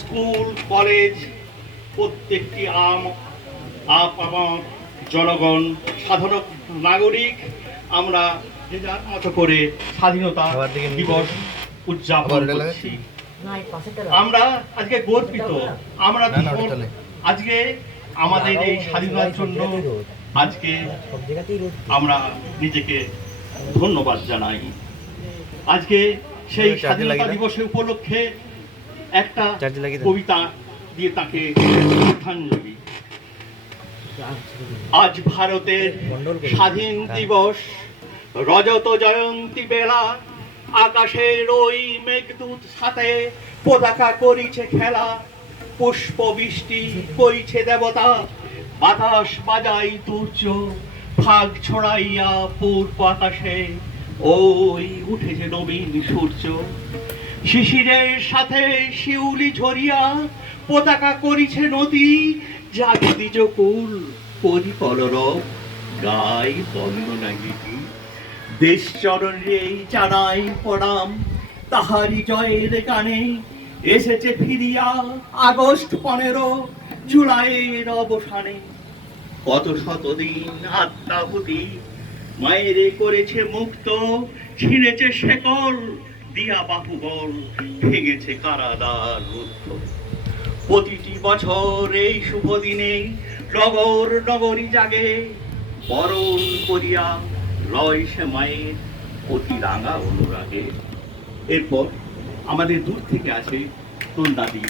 School college প্রত্যেকটি আম up আমার জনগণ সাধারণ নাগরিক আমরা যে যার মতো করে স্বাধীনতা দিবস উদযাপন করছি। আমরা আজকে গর্বিত। আমরা। আজকে আমাদের এই স্বাধীনতার জন্য আজকে আমরা নিজেকে ধন্যবাদ জানাই। আজকে সেই স্বাধীনতা দিবসের উপলক্ষে একটা। কবিতা দিয়ে তাকে শ্রদ্ধাঞ্জলি। আজ ভারতের স্বাধীন দিবস রজত জয়ন্তী বেলা আকাশের ওই মেঘদূত সাথে পতাকা করিছে খেলা পুষ্প বৃষ্টি করিছে দেবতা বাতাস বাজাই তুর্য ফাগ ছড়াইয়া পূর্ব আকাশে ওই উঠেছে নবীন সূর্য। শিশিরের সাথে শিউলি ঝরিয়া পতাকা করিছে নদী, জাগে দ্বিজ কুল পরিকলরব গাই বন্দনা গীতি দেশ চরণে জানাই প্রণাম তাহারি জয়ের গানে এসেছে ফিরিয়া আগস্ট পনেরো, জুলাইয়ের অবসানে। কত শতদিন আত্মাহুতি, মায়েরে করেছে মুক্ত, ছিঁড়েছে শেকল দিয়া বাহুবল ভেঙেছে কারাদার রুদ্ধ। প্রতিটি বছর এই শুভ দিনে নগর নগরী জাগে, বরণ করিয়া লয় সে মায়ের অতি রাঙা অনুরাগে। এরপর আমাদের দূর থেকে আসে তন্দাদি